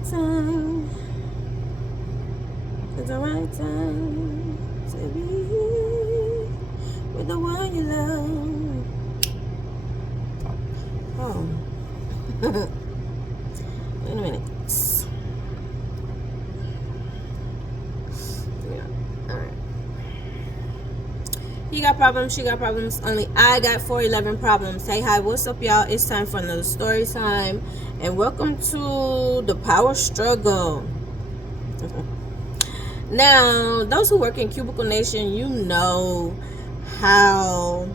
right time. It's the right time to be with the one you love. Oh. Wait a minute. Yeah. Alright. He got problems, she got problems. Only I got 411 problems. Hey, hi, what's up, y'all? It's time for another story time. And welcome to the power struggle. Now, those who work in Cubicle Nation, you know how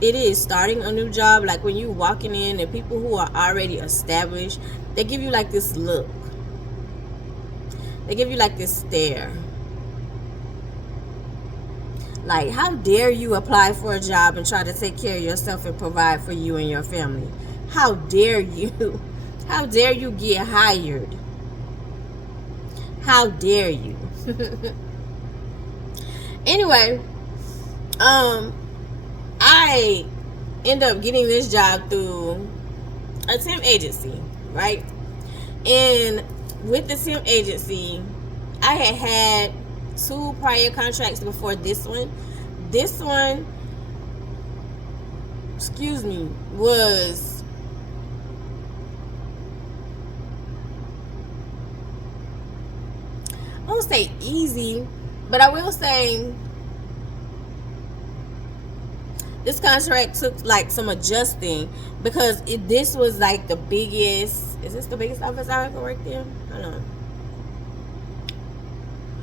it is starting a new job. Like when you walking in and people who are already established, they give you like this look. They give you like this stare. Like, how dare you apply for a job and try to take care of yourself and provide for you and your family? How dare you? How dare you get hired? How dare you? Anyway, I end up getting this job through a temp agency, right? And with the temp agency, I had 2 prior contracts before this one. This one, was I won't say easy, but I will say this contract took like some adjusting because this was like the biggest. Is this the biggest office I ever worked in? I don't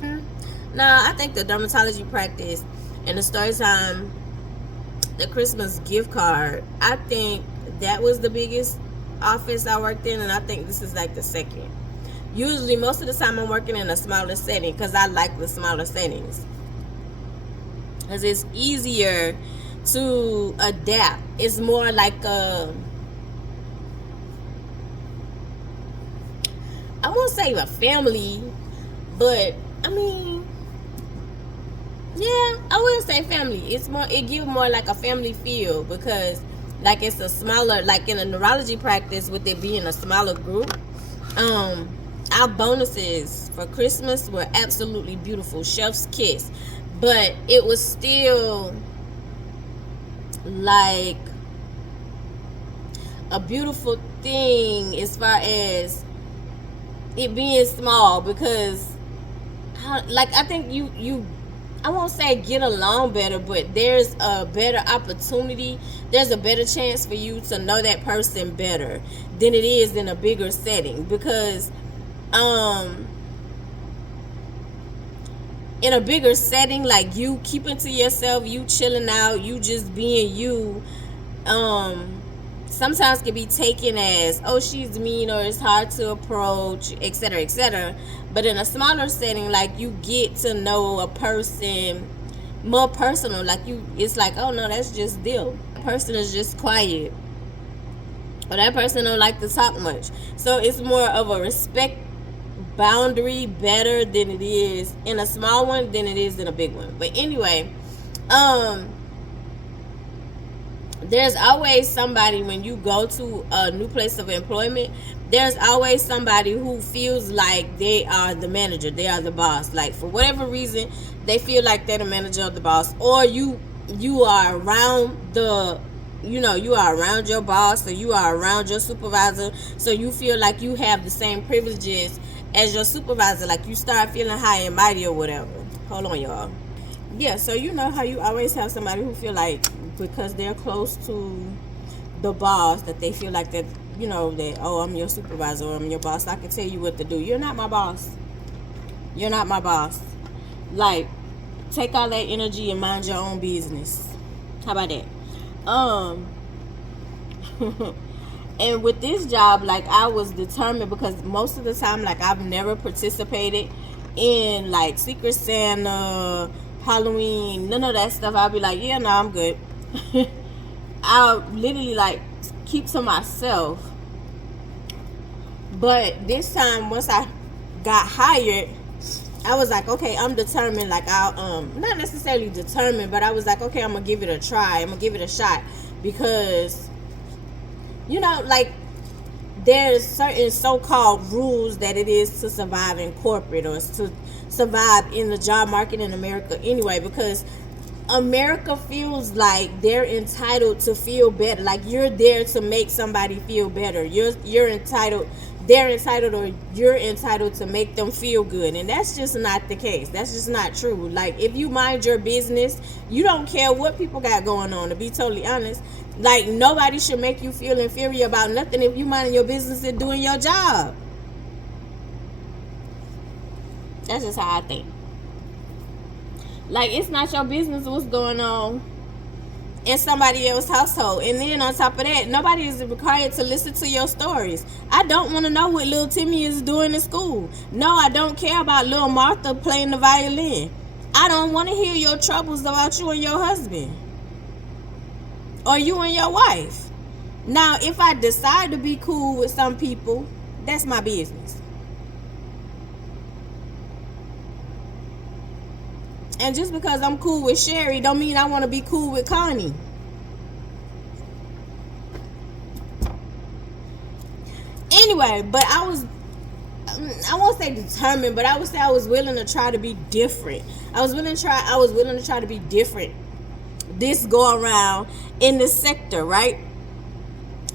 know. Nah, I think the dermatology practice and the STORYTIME, the Christmas gift card, I think that was the biggest office I worked in, and I think this is like the second. Usually, most of the time I'm working in a smaller setting because I like the smaller settings. Because it's easier to adapt. It's more like I won't say a family, but I mean, yeah, I would say family. It gives more like a family feel because like it's a smaller, like in a neurology practice with it being a smaller group. Our bonuses for Christmas were absolutely beautiful, chef's kiss, but it was still like a beautiful thing as far as it being small because like I think you I won't say get along better, but there's a better opportunity. There's a better chance for you to know that person better than it is in a bigger setting because in a bigger setting, like you keeping to yourself, you chilling out, you just being you, sometimes can be taken as, oh, she's mean or it's hard to approach, etc., etc. But in a smaller setting, like you get to know a person more personal. Like it's like, oh no, that's just them. That person is just quiet, or that person don't like to talk much. So it's more of a respect boundary better than it is in a small one than it is in a big one. But anyway, there's always somebody when you go to a new place of employment, there's always somebody who feels like they are the manager, they are the boss. Like for whatever reason, they feel like they're the manager or the boss, or you are around you are around your boss, or you are around your supervisor, so you feel like you have the same privileges as your supervisor. Like you start feeling high and mighty or whatever. Hold on, y'all. Yeah, so you know how you always have somebody who feel like because they're close to the boss that they feel like that, that, oh, I'm your supervisor or I'm your boss, I can tell you what to do. You're not my boss. You're not my boss. Like, take all that energy and mind your own business. How about that? And with this job, like, I was determined because most of the time, like, I've never participated in like Secret Santa, Halloween, none of that stuff. I'll be like, yeah, no, I'm good. I'll literally like keep to myself. But this time, once I got hired, I was like, okay, I'm determined. Like, I'll not necessarily determined, but I was like, okay, I'm gonna give it a try. I'm gonna give it a shot because, like, there's certain so-called rules that it is to survive in corporate or to survive in the job market in America anyway, because America feels like they're entitled to feel better. Like you're there to make somebody feel better. You're entitled, they're entitled, or you're entitled to make them feel good. And that's just not the case. That's just not true. Like if you mind your business, you don't care what people got going on, to be totally honest. Like nobody should make you feel inferior about nothing if you mind your business and doing your job. That's just how I think. Like it's not your business what's going on in somebody else's household. And then on top of that, nobody is required to listen to your stories. I don't want to know what little Timmy is doing in school. No, I don't care about little Martha playing the violin. I don't want to hear your troubles about you and your husband, or you and your wife. Now, if I decide to be cool with some people, that's my business. And just because I'm cool with Sherry don't mean I want to be cool with Connie. Anyway, but I won't say determined, but I would say I was willing to try to be different. I was willing to try to be different this go around in this sector, right?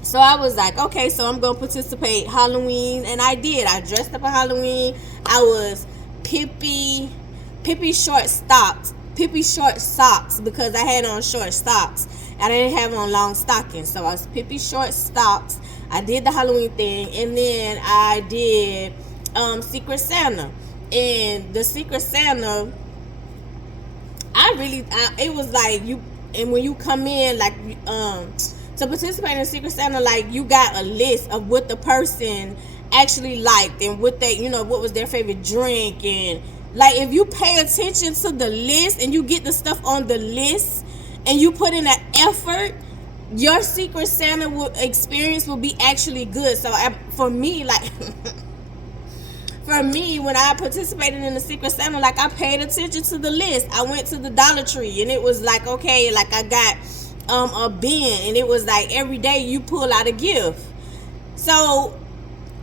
So I was like, okay, so I'm gonna participate Halloween, and I did. I dressed up for Halloween. I was Pippi short socks because I had on short socks. I didn't have on long stockings, so I was Pippi short socks. I did the Halloween thing, and then I did Secret Santa. And the Secret Santa, it was like you, and when you come in, like to participate in Secret Santa, like you got a list of what the person actually liked and what they, what was their favorite drink. And like if you pay attention to the list and you get the stuff on the list and you put in an effort, your Secret Santa experience will be actually good. So for me, like for me, when I participated in the Secret Santa, like I paid attention to the list. I went to the Dollar Tree and it was like, okay, like I got a bin, and it was like every day you pull out a gift. So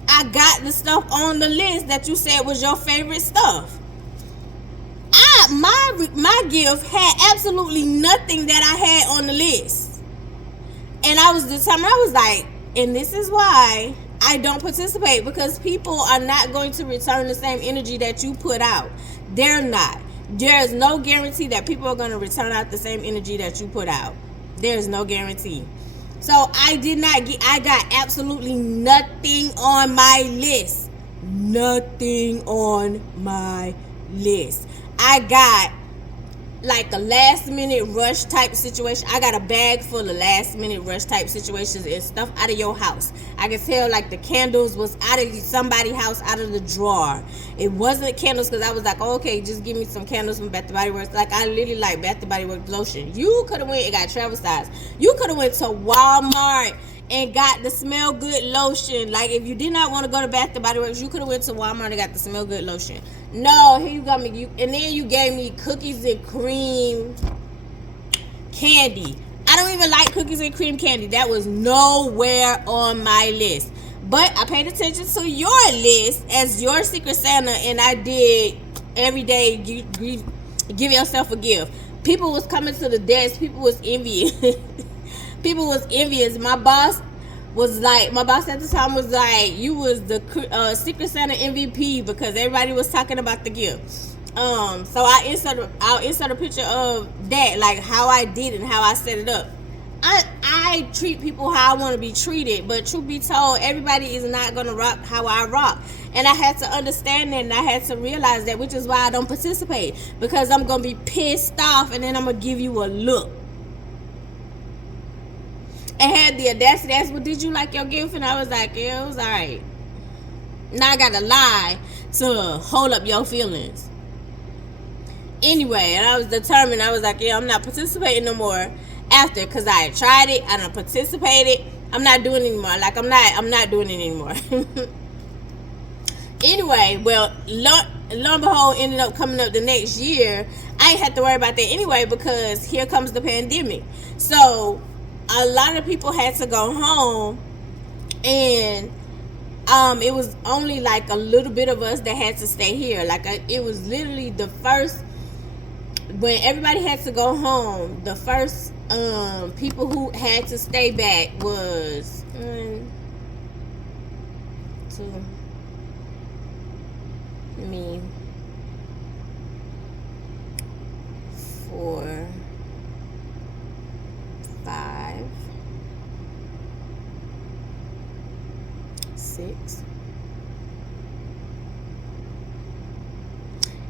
I got the stuff on the list that you said was your favorite stuff. My gift had absolutely nothing that I had on the list. And I was determined. I was like, and this is why I don't participate, because people are not going to return the same energy that you put out. They're not. There's no guarantee that people are going to return out the same energy that you put out. There's no guarantee. So I got absolutely nothing on my list. Nothing on my list. I got like a last minute rush type situation. I got a bag full of last minute rush type situations and stuff out of your house. I could tell like the candles was out of somebody's house, out of the drawer. It wasn't candles because I was like, oh, okay, just give me some candles from Bath & Body Works. Like I literally like Bath & Body Works lotion. You could have went and got travel size. You could have went to Walmart and got the smell good lotion. Like if you did not want to go to Bath & Body Works, you could have went to Walmart and got the smell good lotion. No, here you got me. And then you gave me cookies and cream candy. I don't even like cookies and cream candy. That was nowhere on my list. But I paid attention to your list as your Secret Santa, and I did every day. Give yourself a gift. People was coming to the desk. People was envious. People was envious. My boss at the time was like, you was the Secret Santa MVP because everybody was talking about the gift. So I'll insert a picture of that, like how I did it and how I set it up. I treat people how I want to be treated, but truth be told, everybody is not going to rock how I rock. And I had to understand that, and I had to realize that, which is why I don't participate, because I'm going to be pissed off and then I'm going to give you a look. And had the audacity to ask, well, did you like your gift? And I was like, yeah, it was all right. Now I got to lie to hold up your feelings. Anyway, and I was determined. I was like, yeah, I'm not participating no more after, because I had tried it. I done participated. I'm not doing it anymore. Like, I'm not doing it anymore. Anyway, well, lo and behold, ended up coming up the next year. I ain't had to worry about that anyway, because here comes the pandemic. So a lot of people had to go home, and it was only like a little bit of us that had to stay here. Like it was literally the first, when everybody had to go home, the first people who had to stay back was 2, me, 4, 5, 6.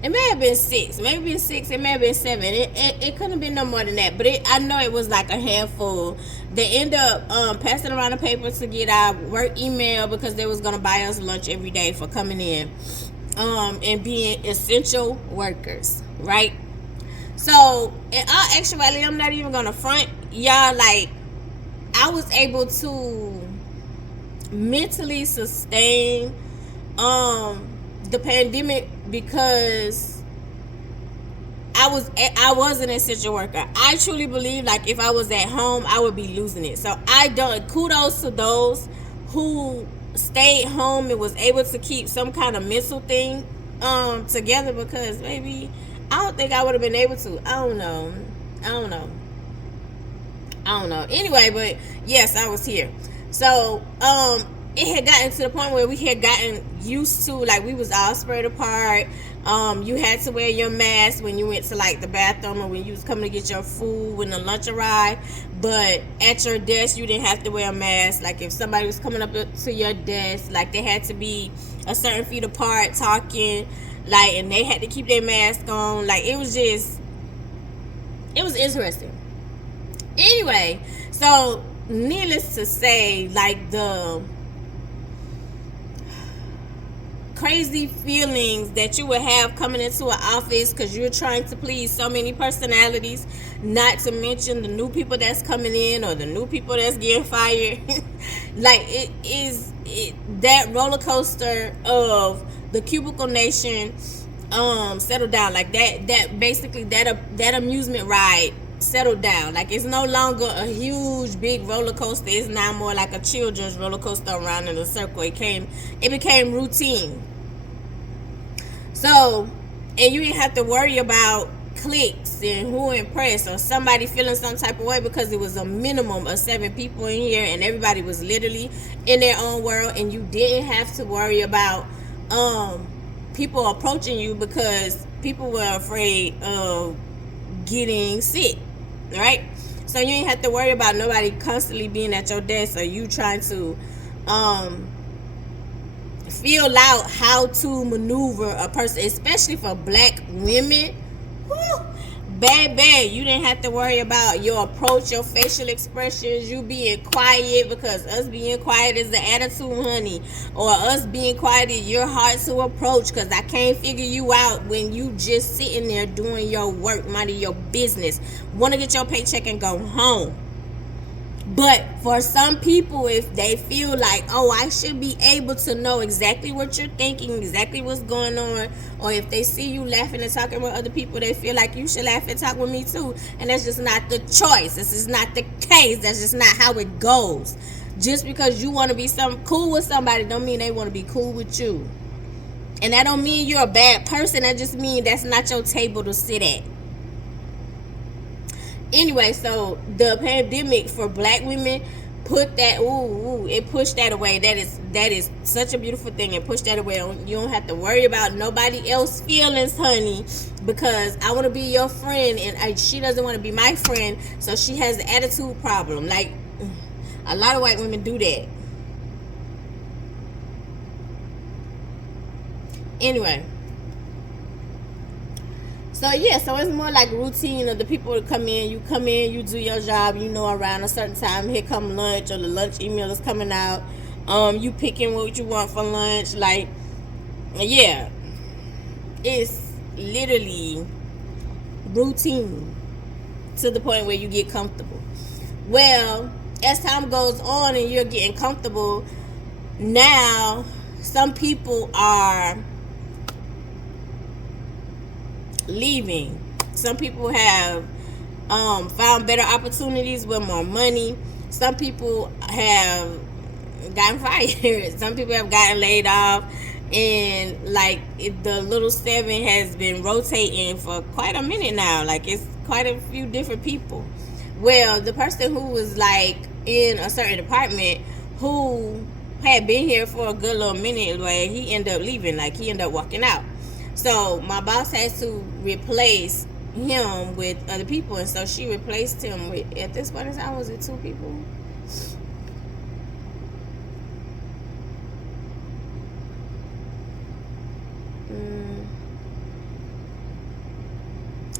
It may have been 6, maybe 6. It may have been 7. It couldn't have been no more than that. But I know it was like a handful. They end up passing around the paper to get our work email because they was gonna buy us lunch every day for coming in, and being essential workers, right? So in all actuality, I'm not even gonna front y'all. Like, I was able to mentally sustain the pandemic because I was an essential worker. I truly believe, like, if I was at home, I would be losing it. So kudos to those who stayed home and was able to keep some kind of mental thing together, because maybe I don't think I would have been able to. I don't know. Anyway, but yes, I was here. So it had gotten to the point where we had gotten used to, like, we was all spread apart. You had to wear your mask when you went to, like, the bathroom, or when you was coming to get your food when the lunch arrived. But at your desk, you didn't have to wear a mask. Like, if somebody was coming up to your desk, like, they had to be a certain feet apart talking, like, and they had to keep their mask on. Like, it was interesting. Anyway, so needless to say, like, the crazy feelings that you would have coming into an office because you're trying to please so many personalities, not to mention the new people that's coming in or the new people that's getting fired. Like, that roller coaster of the cubicle nation settled down. Like, that basically that amusement ride settled down. Like, it's no longer a huge big roller coaster. It's now more like a children's roller coaster around in a circle. It became routine. So, and you didn't have to worry about clicks and who impressed or somebody feeling some type of way, because it was a minimum of 7 people in here and everybody was literally in their own world, and you didn't have to worry about people approaching you because people were afraid of getting sick, right? So you ain't have to worry about nobody constantly being at your desk, or you trying to feel out how to maneuver a person, especially for black women. Whew, baby, you didn't have to worry about your approach, your facial expressions, you being quiet, because us being quiet is the attitude, honey, or us being quiet is your hard to approach, because I can't figure you out when you just sitting there doing your work, minding your business, want to get your paycheck and go home. But for some people, if they feel like, oh, I should be able to know exactly what you're thinking, exactly what's going on, or if they see you laughing and talking with other people, they feel like you should laugh and talk with me too. And that's just not the choice. This is not the case. That's just not how it goes. Just because you want to be cool with somebody don't mean they want to be cool with you. And that don't mean you're a bad person. That just means that's not your table to sit at. Anyway, so the pandemic for black women put that, it pushed that away. That is such a beautiful thing. It pushed that away. You don't have to worry about nobody else's feelings, honey, because I want to be your friend and she doesn't want to be my friend, so she has an attitude problem. Like, a lot of white women do that. Anyway, so yeah, so it's more like routine of the people that come in. You come in, you do your job, you know, around a certain time, here come lunch, or the lunch email is coming out. You picking what you want for lunch. Like, yeah, it's literally routine to the point where you get comfortable. Well, as time goes on and you're getting comfortable, now some people are leaving. Some people have found better opportunities with more money. Some people have gotten fired. Some people have gotten laid off, and like the little seven has been rotating for quite a minute now. Like it's quite a few different people. Well, the person who was like in a certain department who had been here for a good little minute, like he ended up leaving. Like he ended up walking out. So my boss has to replace him with other people, and so she replaced him with, at this point in time, was it 2 people?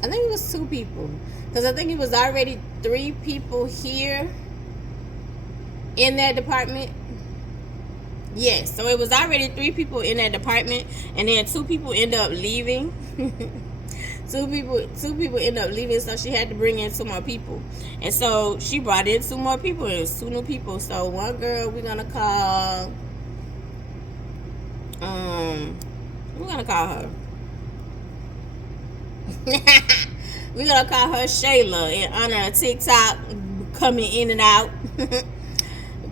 I think it was 2 people, because I think it was already 3 people here in that department. Yes, so it was already 3 people in that department, and then 2 people end up leaving. two people end up leaving, so she had to bring in 2 more people, and so she brought in 2 more people. It was 2 new people. So one girl we're gonna call, her. We're gonna call her Shayla in honor of TikTok coming in and out.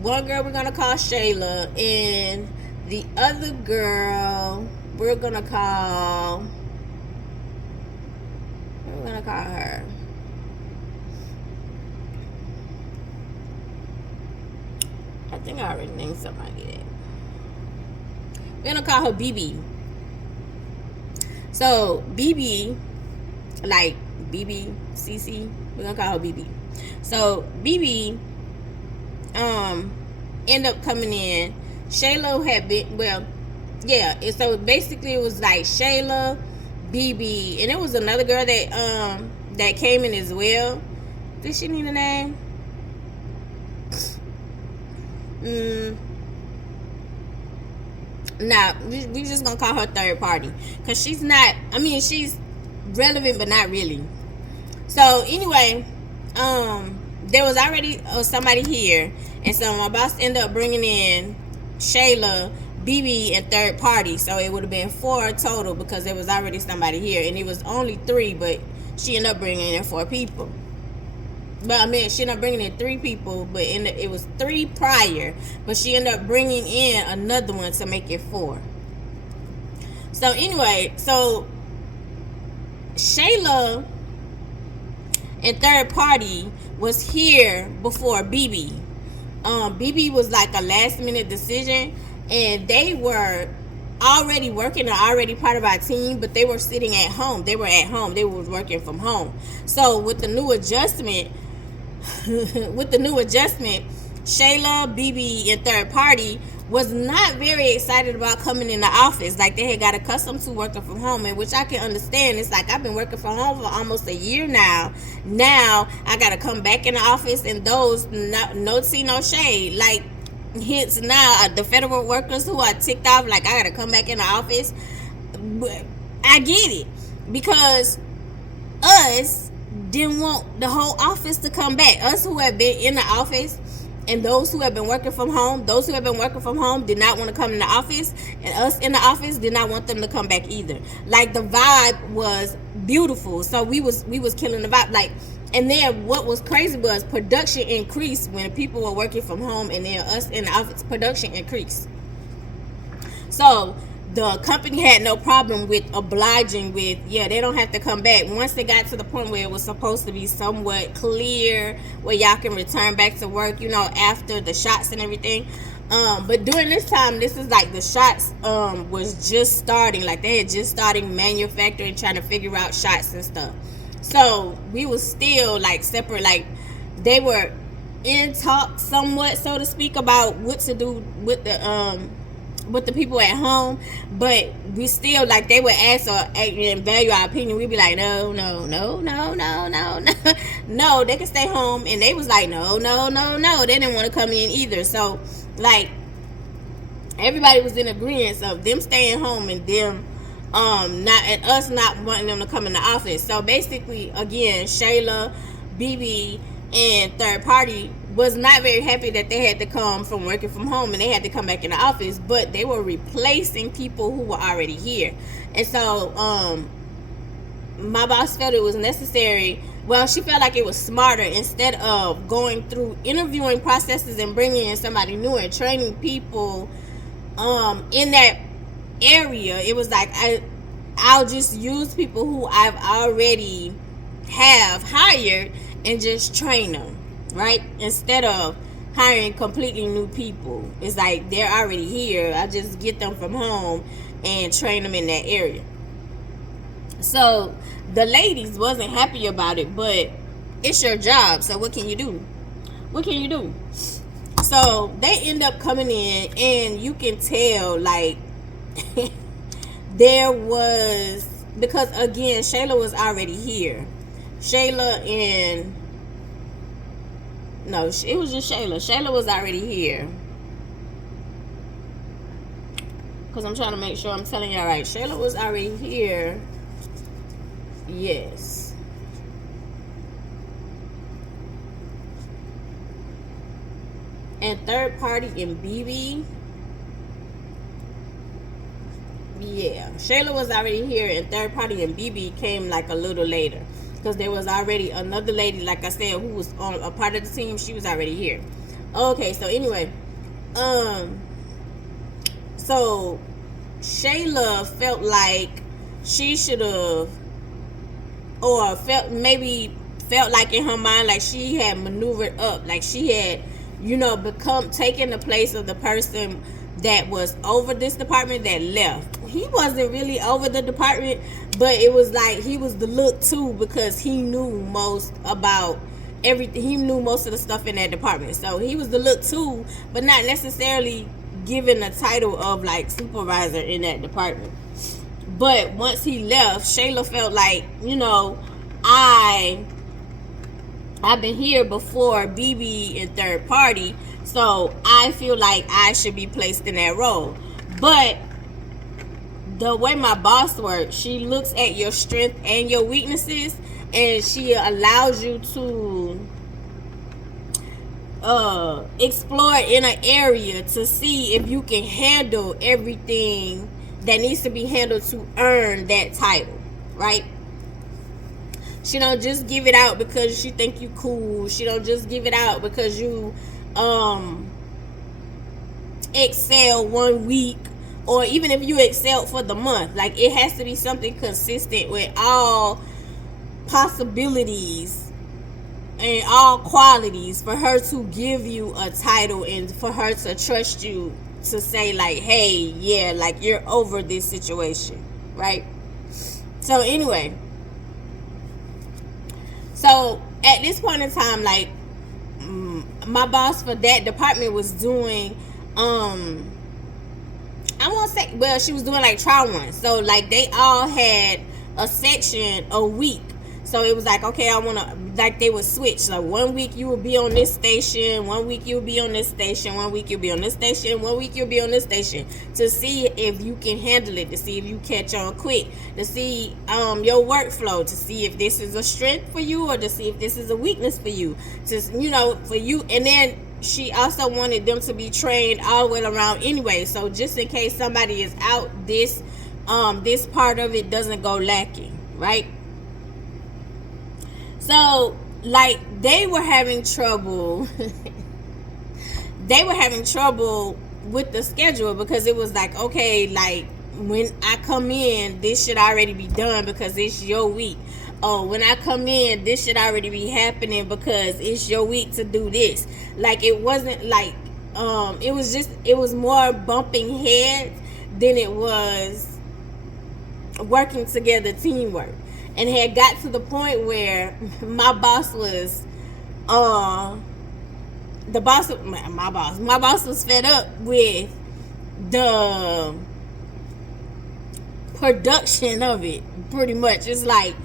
One girl we're gonna call Shayla, and the other girl we're gonna call her. I think I already named somebody that. We're gonna call her BB. So BB, like BB CC, we're gonna call her BB. So BB end up coming in. Shayla had been, well, yeah, and so basically it was like Shayla, BB, and it was another girl that came in as well. Did she need a name? Nah, we just gonna call her third party, because she's not, I mean, she's relevant but not really. So anyway, there was already somebody here, and so my boss ended up bringing in Shayla, BB, and third party. So it would have been 4 total, because there was already somebody here, and it was only 3, but she ended up bringing in 4 people. But I mean, she ended up bringing in 3 people, but it was 3 prior, but she ended up bringing in another one to make it 4. So anyway, so Shayla and third party was here before BB. BB was like a last minute decision, and they were already working and already part of our team, but they were sitting at home. They were at home. They were working from home. So with the new adjustment, Shayla, BB, and third party was not very excited about coming in the office. Like, they had got accustomed to working from home, and which I can understand. It's like, I've been working from home for almost a year now. Now I gotta come back in the office, and those no tea, no shade. Like, hence now the federal workers who are ticked off, like, I gotta come back in the office. I get it, because us didn't want the whole office to come back. Us who have been in the office, and those who have been working from home, did not want to come in the office, and us in the office did not want them to come back either. Like, the vibe was beautiful, so we was killing the vibe. Like, and then what was crazy was production increased when people were working from home, and then us in the office, production increased. So the company had no problem with obliging with, yeah, they don't have to come back. Once they got to the point where it was supposed to be somewhat clear, where y'all can return back to work, you know, after the shots and everything. But during this time, this is like the shots was just starting. Like, they had just started manufacturing, trying to figure out shots and stuff. So we was still like separate. Like, they were in talk somewhat, so to speak, about what to do with the people at home, but we still, like, they would ask or value our opinion. We'd be like, no, they can stay home, and they was like, no, they didn't want to come in either. So, like, everybody was in agreement of them staying home, and them us not wanting them to come in the office. So basically, again, Shayla, BB, and third party was not very happy that they had to come from working from home and they had to come back in the office, but they were replacing people who were already here. And so my boss felt it was necessary Well, she felt like it was smarter, instead of going through interviewing processes and bringing in somebody new and training people in that area. It was like, I'll just use people who I've already have hired and just train them, right? Instead of hiring completely new people. It's like they're already here. I just get them from home and train them in that area. So the ladies wasn't happy about it, but it's your job. So what can you do? What can you do? So they end up coming in, and you can tell, like, there was, because again, Shayla was already here. Shayla and, no, it was just Shayla. Shayla was already here. Because I'm trying to make sure I'm telling y'all right. Shayla was already here. Yes. And third party in BB. Yeah. Shayla was already here, and third party in BB came like a little later. Because there was already another lady, like I said, who was on a part of the team. She was already here. Okay, so anyway. So Shayla felt like she should have, or felt like in her mind like she had maneuvered up, like she had, become taken the place of the person that was over this department that left. He wasn't really over the department, but it was like he was the look too, because he knew most about everything. He knew most of the stuff in that department, so he was the look too, but not necessarily given the title of like supervisor in that department. But once he left, Shayla felt like, I've been here before BB and third party, so I feel like I should be placed in that role. But the way my boss works, she looks at your strength and your weaknesses, and she allows you to explore in an area to see if you can handle everything that needs to be handled to earn that title, right? She don't just give it out because she think you cool. She don't just give it out because you excel 1 week, or even if you excel for the month. Like, it has to be something consistent with all possibilities and all qualities for her to give you a title, and for her to trust you to say like, hey, yeah, like, you're over this situation, right? So anyway, so at this point in time, like, my boss for that department was doing, I won't say, well, she was doing like trial runs. So like, they all had a section a week. So it was like, okay, I want to, like, they would switch. So 1 week you will be on this station, 1 week you'll be on this station, 1 week you'll be on this station, 1 week you'll be on this station, to see if you can handle it, to see if you catch on quick, to see your workflow, to see if this is a strength for you, or to see if this is a weakness for you, to, for you. And then she also wanted them to be trained all the way around anyway. So just in case somebody is out, this part of it doesn't go lacking, right? So, like, they were having trouble. They were having trouble with the schedule, because it was like, okay, like, when I come in, this should already be done because it's your week. Oh, when I come in, this should already be happening because it's your week to do this. Like, it wasn't like, it was more bumping heads than it was working together, teamwork. And had got to the point where my boss was, my boss was fed up with the production of it. Pretty much, it's like,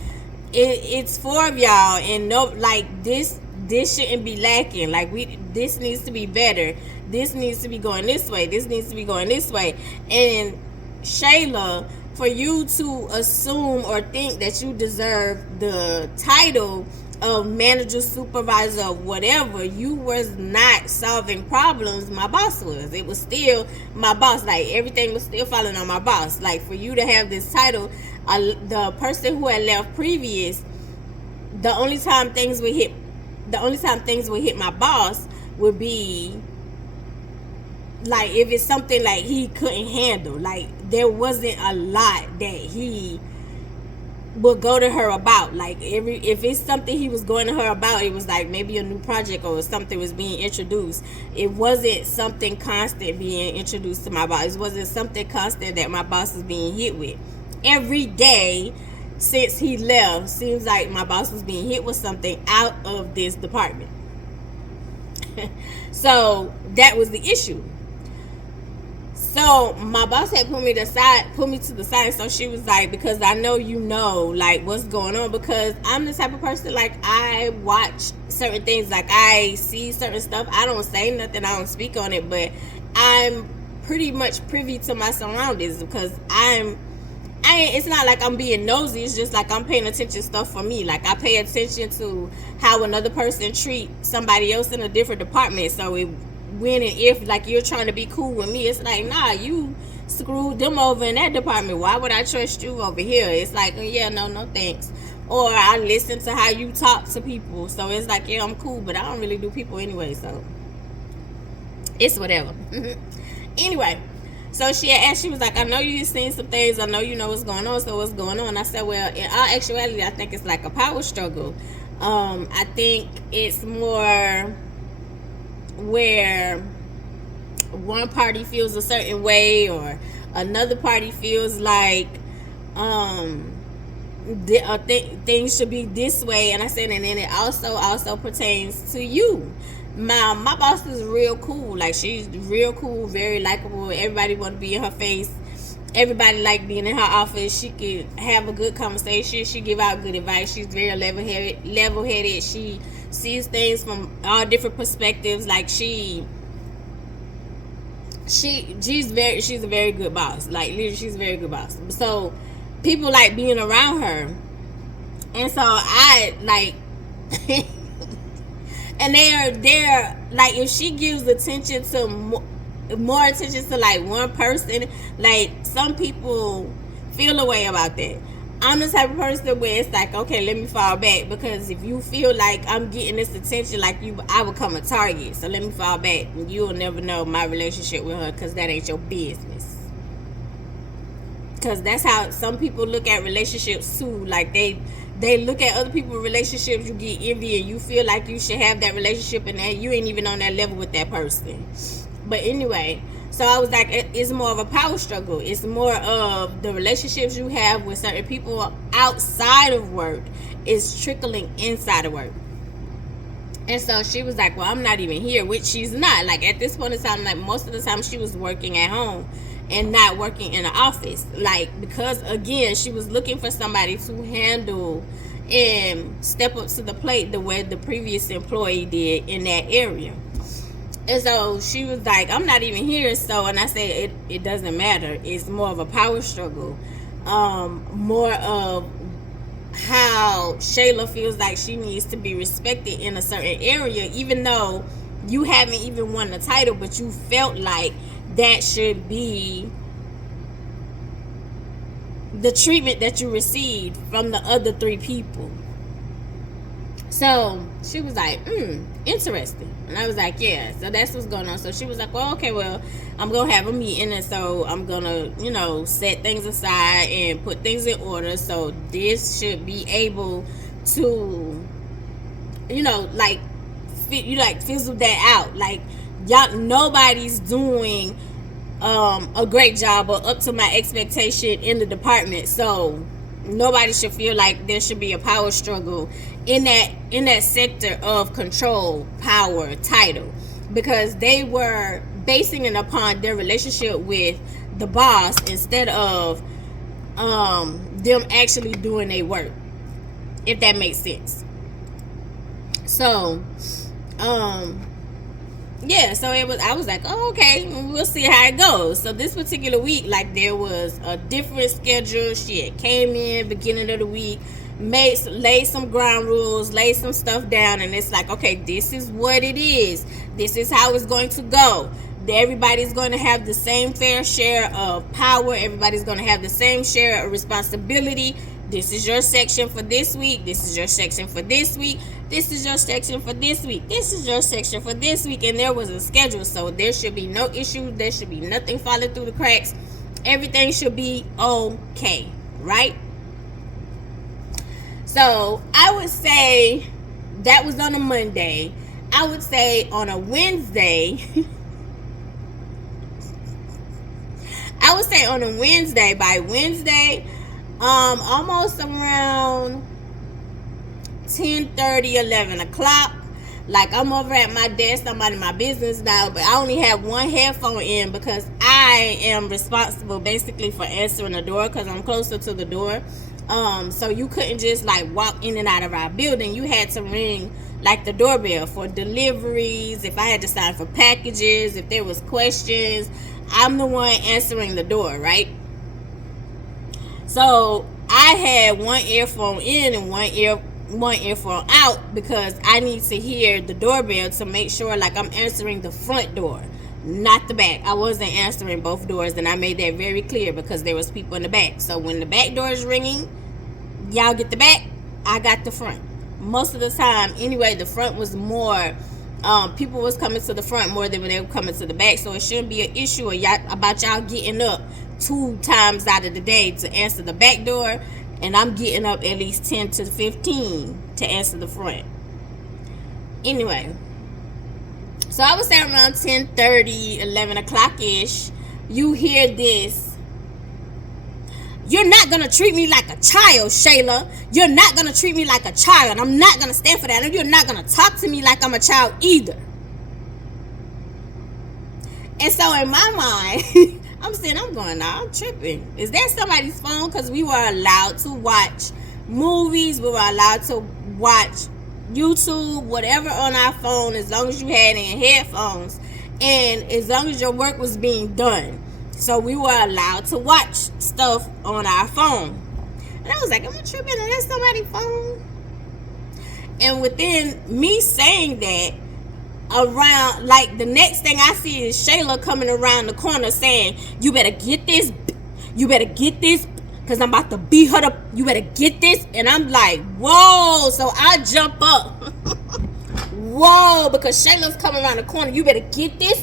it's 4 of y'all, and no, like, this shouldn't be lacking. Like, this needs to be better. This needs to be going this way. This needs to be going this way. And Shayla, for you to assume or think that you deserve the title of manager, supervisor, whatever, you was not solving problems. My boss was. It was still my boss. Like, everything was still falling on my boss. Like, for you to have this title, the person who had left previous the only time things would hit my boss would be like if it's something like he couldn't handle. Like there wasn't a lot that he would go to her about. Like if it's something he was going to her about, it was like maybe a new project or something was being introduced. It wasn't something constant being introduced to my boss. It wasn't something constant that my boss is being hit with. Every day since he left, seems like my boss was being hit with something out of this department. So that was the issue. So my boss had put me to the side. So she was like, because I know you know like what's going on, because I'm the type of person, like I watch certain things, like I see certain stuff. I don't say nothing, I don't speak on it, but I'm pretty much privy to my surroundings, because it's not like I'm being nosy, it's just like I'm paying attention to stuff for me. Like I pay attention to how another person treat somebody else in a different department. So when and if like you're trying to be cool with me, it's like, nah, you screwed them over in that department, why would I trust you over here? It's like, yeah, no thanks. Or I listen to how you talk to people, so it's like, yeah, I'm cool, but I don't really do people anyway, so it's whatever. Anyway, so she had asked, she was like, I know you've seen some things, I know you know what's going on, so what's going on? I said, well, in all actuality, I think it's like a power struggle. I think it's more where one party feels a certain way or another party feels like things should be this way. And I said, and then it also pertains to you. My boss is real cool. Like she's real cool, very likable. Everybody want to be in her face. Everybody like being in her office. She can have a good conversation. She give out good advice. She's very level-headed. She sees things from all different perspectives. Like she's a very good boss. Like literally, she's a very good boss. So people like being around her, and so I like, and they're like, if she gives attention to more attention to like one person, like some people feel a way about that. I'm the type of person where it's like, okay, let me fall back, because if you feel like I'm getting this attention, like I become a target. So let me fall back, and you'll never know my relationship with her, because that ain't your business. Because that's how some people look at relationships too. Like they look at other people's relationships, you get envy, and you feel like you should have that relationship, and that you ain't even on that level with that person. But anyway, so I was like, it's more of a power struggle. It's more of the relationships you have with certain people outside of work is trickling inside of work. And so she was like, well, I'm not even here, which she's not. Like at this point in time, like most of the time she was working at home and not working in the office. Like, because again, she was looking for somebody to handle and step up to the plate the way the previous employee did in that area. And so she was like, I'm not even here. So, and I said, it doesn't matter. It's more of a power struggle. More of how Shayla feels like she needs to be respected in a certain area, even though you haven't even won the title, but you felt like that should be the treatment that you received from the other three people. So she was like, interesting. And I was like, yeah, so that's what's going on. So she was like, well, okay, well, I'm going to have a meeting, and so I'm going to, set things aside and put things in order. So this should be able to, fizzle that out. Like, y'all, nobody's doing a great job or up to my expectation in the department. So nobody should feel like there should be a power struggle in that sector of control, power, title, because they were basing it upon their relationship with the boss instead of them actually doing their work, if that makes sense. So yeah, so I was like, oh, okay, we'll see how it goes. So this particular week, like, there was a different schedule. She had came in beginning of the week, laid some ground rules, laid some stuff down, and it's like, okay, this is what it is. This is how it's going to go. Everybody's going to have the same fair share of power. Everybody's going to have the same share of responsibility. This is your section for this week. This is your section for this week. This is your section for this week. This is your section for this week. And there was a schedule, so there should be no issues. There should be nothing falling through the cracks. Everything should be okay, right? So I would say that was on a Monday. I would say on a Wednesday, by Wednesday, almost around 10:30, 11 o'clock, like I'm over at my desk, I'm out of my business now, but I only have one headphone in because I am responsible basically for answering the door because I'm closer to the door. So you couldn't just like walk in and out of our building. You had to ring like the doorbell for deliveries, if I had to sign for packages, if there was questions. I'm the one answering the door, right? So I had one earphone in and one earphone out because I need to hear the doorbell to make sure like I'm answering the front door, not the back. I wasn't answering both doors, and I made that very clear because there was people in the back. So when the back door is ringing, y'all get the back, I got the front. Most of the time, anyway, the front was more, people was coming to the front more than when they were coming to the back. So it shouldn't be an issue about y'all getting up 2 times out of the day to answer the back door, and I'm getting up at least 10 to 15 to answer the front. Anyway, so I would say around 10:30, 11 o'clock-ish, you hear this. You're not going to treat me like a child, Shayla. You're not going to treat me like a child. I'm not going to stand for that. And you're not going to talk to me like I'm a child either. And so in my mind, I'm going, nah, I'm tripping. Is that somebody's phone? Because we were allowed to watch movies. We were allowed to watch YouTube, whatever on our phone, as long as you had in headphones. And as long as your work was being done. So we were allowed to watch stuff on our phone. And I was like, am I tripping? Is that somebody's phone? And within me saying that, around, like, the next thing I see is Shayla coming around the corner saying, you better get this, because I'm about to beat her up. You better get this. And I'm like, whoa. So I jump up. Whoa, because Shayla's coming around the corner. You better get this.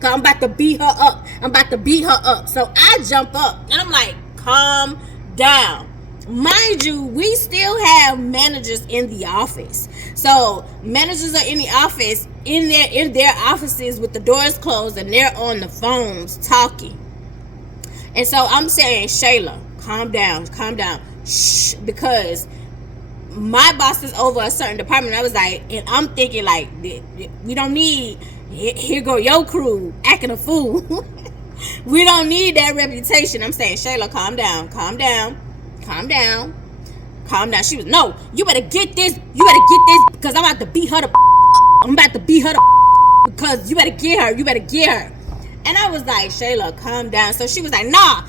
Cause I'm about to beat her up. So I jump up and I'm like, calm down. Mind you, we still have managers in the office. So managers are in the office, in their offices with the doors closed, and they're on the phones talking. And so I'm saying, Shayla, calm down. Shh, because my boss is over a certain department. I was like, and I'm thinking like, we don't need, here go your crew acting a fool. We don't need that reputation. I'm saying, Shayla, calm down. She was, no, you better get this because I'm about to beat her because you better get her. And I was like, Shayla, calm down. So she was like, nah.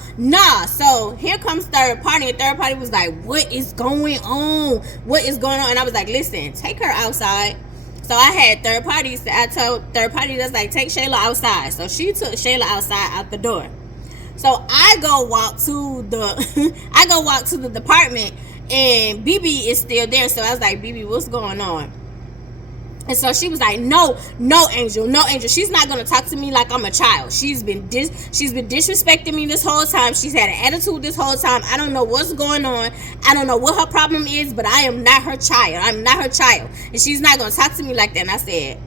So here comes third party. And third party was like, what is going on? And I was like, listen, take her outside. So I had third parties. I told third party that's like, take Shayla outside. So she took Shayla outside out the door. So I go walk to the department, and BB is still there. So I was like, BB, what's going on? And so she was like, no, Angel. She's not going to talk to me like I'm a child. She's been disrespecting me this whole time. She's had an attitude this whole time. I don't know what's going on. I don't know what her problem is, but I am not her child. And she's not going to talk to me like that. And I said,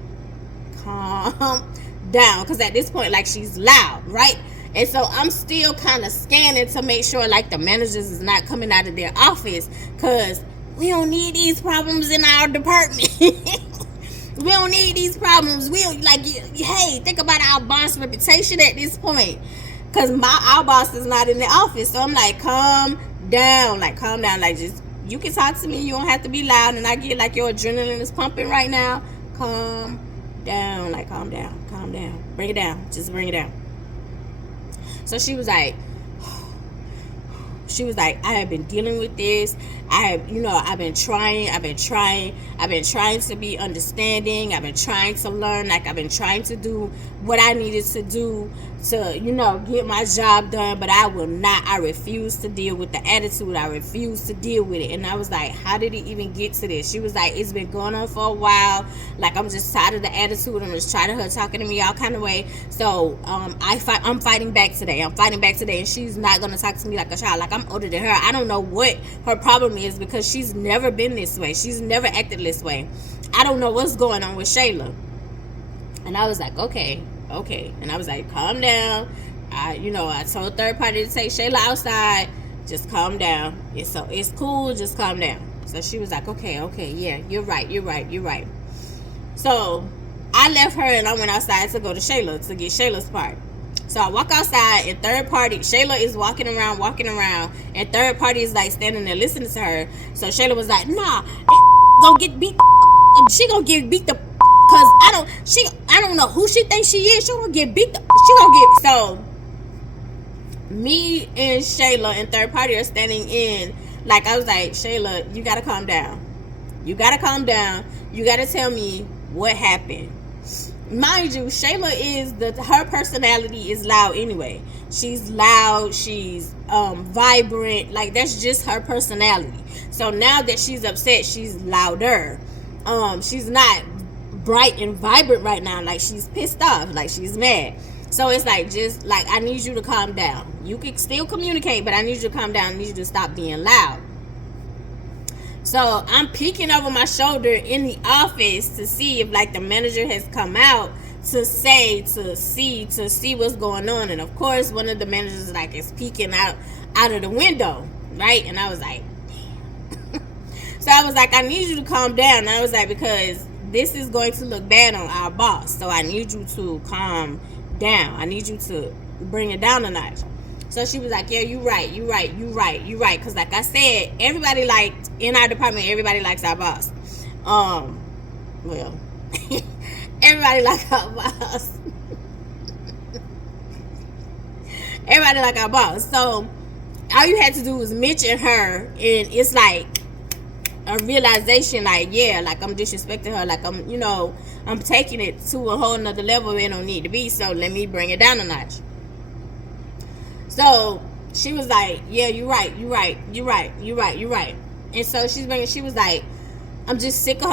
calm down. Because at this point, like, she's loud, right? And so I'm still kind of scanning to make sure, like, the managers is not coming out of their office. Because we don't need these problems in our department. We don't need these problems. Hey, think about our boss reputation at this point. Because our boss is not in the office. So I'm like, calm down. Like, just, you can talk to me. You don't have to be loud. And I get like your adrenaline is pumping right now. Calm down. Like, calm down. Bring it down. Just bring it down. So she was like, she was like, I have been dealing with this. I've been trying to be understanding. I've been trying to learn. Like, I've been trying to do what I needed to do to, get my job done, but I will not. I refuse to deal with the attitude. I refuse to deal with it. And I was like, how did it even get to this? She was like, it's been going on for a while. Like, I'm just tired of the attitude. I'm just tired of her talking to me all kind of way. So I'm fighting back today. And she's not gonna talk to me like a child. Like, I'm older than her. I don't know what her problem is, because she's never been this way. She's never acted this way. I don't know what's going on with Shayla. And I was like, okay. And I was like, calm down. I told third party to take Shayla outside. Just calm down. It's cool. Just calm down. So she was like, okay, yeah, you're right. So I left her and I went outside to go to Shayla to get Shayla's part. So I walk outside and third party, Shayla is walking around, and third party is like standing there listening to her. So Shayla was like, nah, gonna get beat. She gonna get beat the, cause I don't know who she thinks she is. She gonna get beat the, so me and Shayla and third party are standing in. Like, I was like, Shayla, you gotta calm down. You gotta tell me what happened. Mind you, Shayla her personality is loud anyway. She's loud, she's vibrant, like that's just her personality. So now that she's upset, she's louder. She's not bright and vibrant right now, like she's pissed off, like she's mad. So it's like, just like, I need you to calm down. You can still communicate, but I need you to calm down. I need you to stop being loud. So I'm peeking over my shoulder in the office to see if like the manager has come out to see what's going on. And of course, one of the managers like is peeking out of the window, right? And I was like, so I was like, I need you to calm down. And I was like, because this is going to look bad on our boss. So I need you to calm down. I need you to bring it down a notch. So she was like, yeah, you right. Because like I said, everybody liked, in our department, everybody likes our boss. Well, everybody likes our boss. Everybody like our boss. So all you had to do was mention her, and it's like a realization, like, yeah, like I'm disrespecting her, like I'm taking it to a whole nother level it don't need to be, so let me bring it down a notch. So she was like, yeah, you're right. And so she was like, I'm just sick of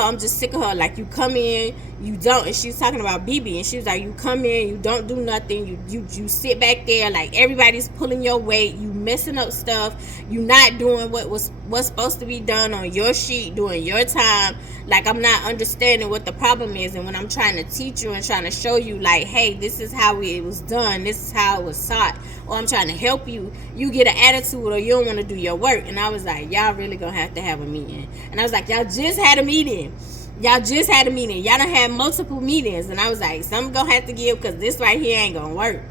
her. Like, you come in, you don't. And she was talking about BB, and she was like, you come in, you don't do nothing. You sit back there, like everybody's pulling your weight. You messing up stuff. You not doing what's supposed to be done on your sheet, doing your time. Like, I'm not understanding what the problem is. And when I'm trying to teach you and trying to show you, like, hey, this is how it was done. This is how it was taught. Or I'm trying to help you, you get an attitude or you don't want to do your work. And I was like, y'all really gonna have to have a meeting. And I was like, y'all just had a meeting. Y'all done had multiple meetings. And I was like, something gonna have to give, because this right here ain't gonna work.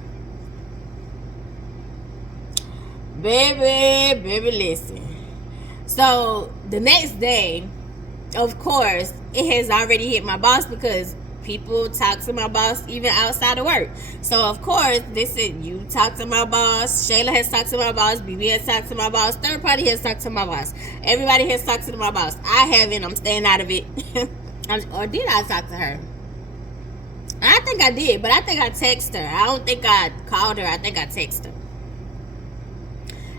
Baby, listen. So the next day, of course, it has already hit my boss, because people talk to my boss even outside of work. So of course, they said, you talk to my boss. Shayla has talked to my boss. BB has talked to my boss. Third party has talked to my boss. Everybody has talked to my boss. I haven't. I'm staying out of it. Or did I talk to her? I think I did, but I think I texted her. I don't think I called her. I think I texted her.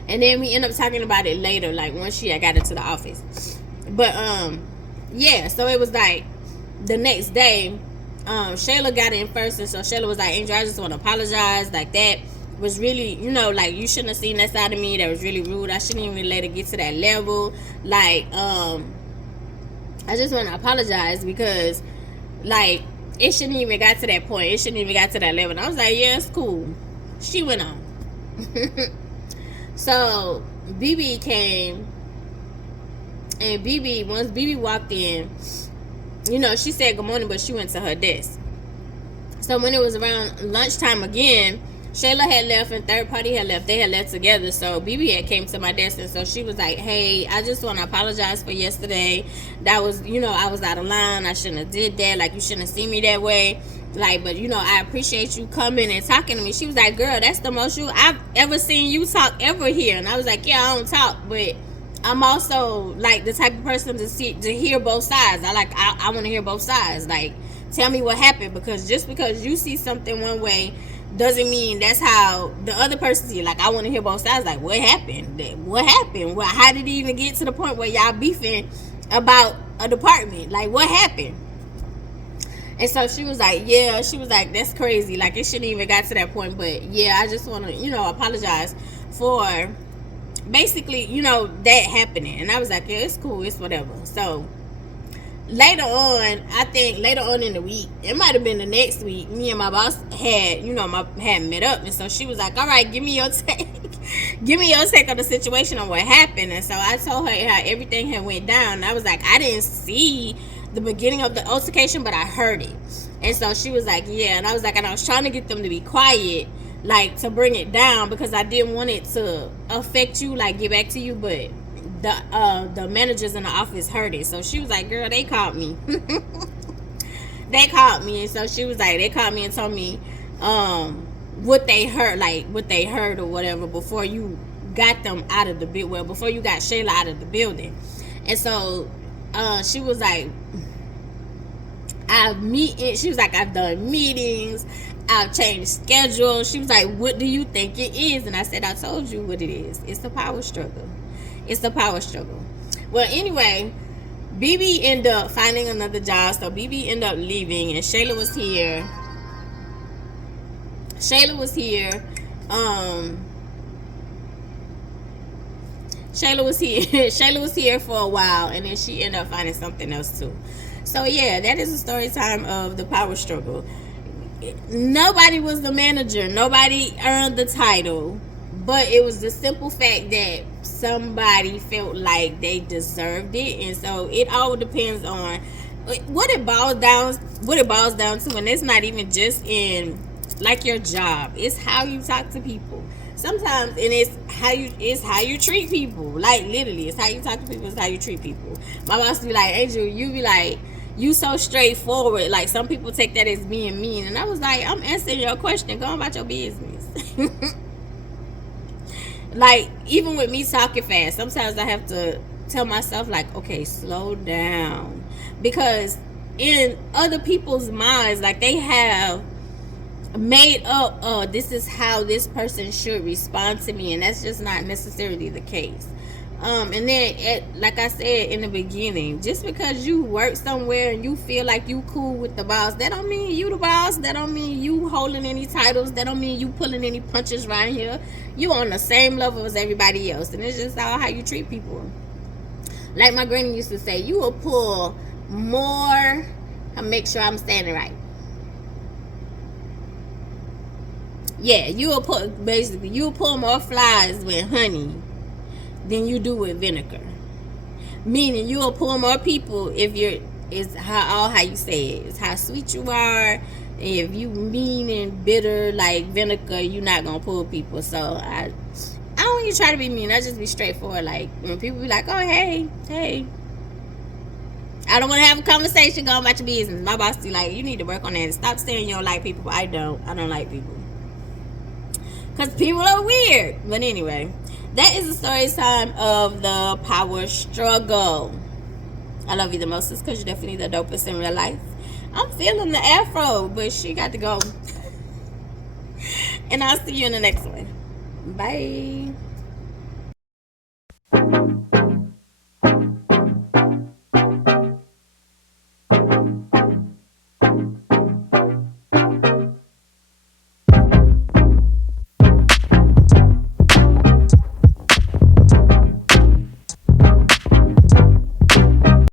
And then we end up talking about it later, like once she had got into the office. But yeah, so it was like the next day, Shayla got in first, and so Shayla was like, Angel, I just want to apologize. Like, that was really, like, you shouldn't have seen that side of me. That was really rude. I shouldn't even let it get to that level. Like, I just want to apologize, because, like, it shouldn't even got to that point. It shouldn't even got to that level. And I was like, yeah, it's cool. She went on. So BB came, and once BB walked in, she said good morning, but she went to her desk. So when it was around lunchtime again, Shayla had left and third party had left. They had left together. So BB had came to my desk, and so she was like, hey, I just want to apologize for yesterday. That was, I was out of line. I shouldn't have did that. Like, you shouldn't have seen me that way. Like, but I appreciate you coming and talking to me. She was like, girl, that's the most I've ever seen you talk ever here. And I was like, yeah, I don't talk, but I'm also like the type of person to hear both sides. I want to hear both sides. Like, tell me what happened, because just because you see something one way doesn't mean that's how the other person see it. Like, I want to hear both sides. Like, what happened? What happened? Well, how did it even get to the point where y'all beefing about a department? Like, what happened? And so she was like, yeah, she was like, that's crazy. Like, it shouldn't even got to that point. But yeah, I just want to, apologize for basically, that happening. And I was like, yeah, it's cool. It's whatever. So later on, I think later on in the week, it might have been the next week, me and my boss had, had met up. And so she was like, all right, give me your take. Give me your take on the situation on what happened. And so I told her how everything had went down. And I was like, I didn't see the beginning of the altercation, but I heard it. And so she was like, yeah. And I was like, and I was trying to get them to be quiet, like to bring it down, because I didn't want it to affect you, like get back to you. But the managers in the office heard it. So she was like, girl, they called me. They called me. And so she was like, they called me and told me what they heard or whatever before you got them out of the building. Well, before you got Shayla out of the building. And so she was like, she was like, I've done meetings, I've changed schedules. She was like, what do you think it is? And I said, I told you what it is. It's the power struggle. It's the power struggle. Well, anyway, BB ended up finding another job. So BB ended up leaving, and Shayla was here. Shayla was here Shayla was here for a while, and then she ended up finding something else too. So yeah, that is the story time of the power struggle. Nobody was the manager. Nobody earned the title. But it was the simple fact that somebody felt like they deserved it. And so it all depends on what it boils down to. And it's not even just in like your job. It's how you talk to people. Sometimes, and it's how you treat people. Like, literally, it's how you talk to people, it's how you treat people. My boss be like, Angel, you be like, you so straightforward. Like, some people take that as being mean. And I was like, I'm answering your question. Go about your business. Like, even with me talking fast, sometimes I have to tell myself, like, okay, slow down. Because in other people's minds, like, they have made up, this is how this person should respond to me. And that's just not necessarily the case. And then, like I said in the beginning, just because you work somewhere and you feel like you cool with the boss, that don't mean you the boss. That don't mean you holding any titles. That don't mean you pulling any punches right here. You on the same level as everybody else. And it's just all how you treat people. Like my granny used to say, you will pull more, I'll make sure I'm standing right. Yeah, you will pull more flies with honey than you do with vinegar. Meaning you will pull more people if it's how you say it. It's how sweet you are. If you mean and bitter like vinegar, you're not gonna pull people. So I don't even try to be mean. I just be straightforward. Like when people be like, oh hey, I don't want to have a conversation going about your business. My boss be like, you need to work on that. Stop saying you don't like people. I don't like people. Because people are weird. But anyway, that is the story time of the power struggle. I love you the most because you're definitely the dopest in real life. I'm feeling the afro, but she got to go. And I'll see you in the next one. Bye.